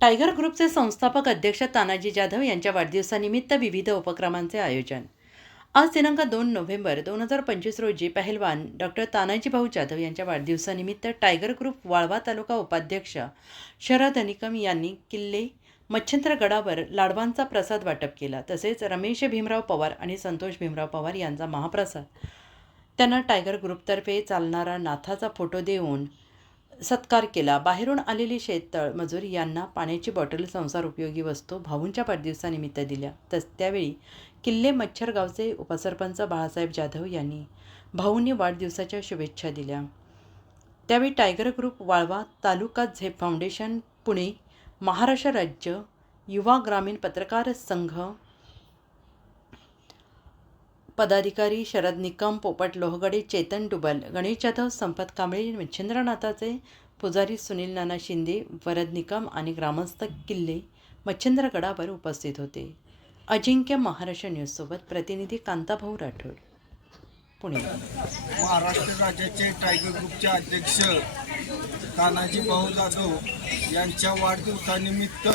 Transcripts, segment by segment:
Tiger ग्रुपचे संस्थापक अध्यक्ष तानाजी जाधव यांच्या वाढदिवसानिमित्त विविध उपक्रमांचे आयोजन. आज दिनांक दोन नोव्हेंबर दोन हजार पंचवीस रोजी पहलवान डॉक्टर तानाजी भाऊ जाधव यांच्या वाढदिवसानिमित्त टायगर ग्रुप वाळवा तालुका उपाध्यक्ष शरद अनिकम यांनी किल्ले मच्छिंद्रगडावर लाडवांचा प्रसाद वाटप केला. तसेच रमेश भीमराव पवार आणि संतोष भीमराव पवार यांचा महाप्रसाद. त्यांना टायगर ग्रुपतर्फे चालणारा नाथाचा फोटो देऊन सत्कार केला. बाहेरून आलेली शेततळ मजूर यांना पाण्याची बॉटल संसार उपयोगी वस्तू भाऊंच्या वाढदिवसानिमित्त दिल्या. तस त्यावेळी किल्ले मच्छर गावचे उपसरपंच बाळासाहेब जाधव यांनी भाऊंनी वाढदिवसाच्या शुभेच्छा दिल्या. त्यावेळी टायगर ग्रुप वाळवा तालुका झेप फाउंडेशन पुणे महाराष्ट्र राज्य युवा ग्रामीण पत्रकार संघ पदाधिकारी शरद निकम पोपट लोहगडे चेतन डुबल गणेश जाधव संपत कांबळे मच्छिंद्रनाथाचे पुजारी सुनील नाना शिंदे वरद निकम आणि ग्रामस्थ किल्ले मच्छिंद्रगडावर उपस्थित होते. अजिंक्य महाराष्ट्र न्यूजसोबत प्रतिनिधी कांताभाऊ राठोड. पुणे. महाराष्ट्र राज्याचे टायगर ग्रुपचे अध्यक्ष तानाजी भाऊ जाधव यांच्या वाढदिवसानिमित्त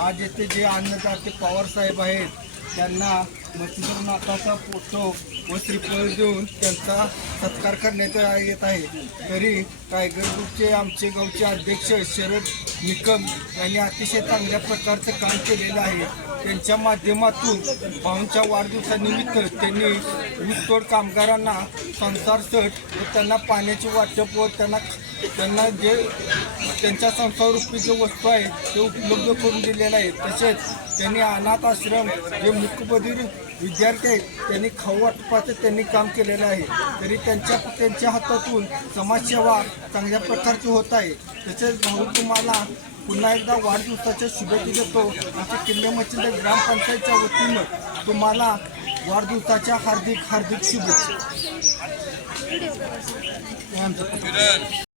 आज येथे जे अन्नदाते पवार साहेब आहेत त्यांना मच्छिंद्रनाथाचा फोटो व श्रीफळ देऊन त्यांचा सत्कार करण्यात येत आहे. तरी टायगर ग्रुपचे आमचे गावचे अध्यक्ष शरद निकम यांनी अतिशय चांगल्या प्रकारचं काम केलेलं आहे. त्यांच्या माध्यमातून भाऊंच्या वाढदिवसानिमित्त त्यांनी ऊसतोड कामगारांना संसार सट व त्यांना पाण्याचे वाटप व त्यांना त्यांना जे त्यांच्या संसाररूपी जे वस्तू आहे ते उपलब्ध करून दिलेले आहे तसेच त्यांनी अनाथ आश्रम जे मुकबधीर विद्यार्थी आहेत त्यांनी खाऊ वाटपाचं त्यांनी काम केलेलं आहे. तरी त्यांच्या त्यांच्या हातातून समाजसेवा चांगल्या प्रकारची होत आहे. तसेच भाऊ तुम्हाला पुन्हा एकदा वाढदिवसाच्या शुभेच्छा देतो. आमच्या किल्ले मच्छिंद्र ग्रामपंचायतच्या वतीनं तुम्हाला वाढदिवसाच्या हार्दिक हार्दिक शुभेच्छा.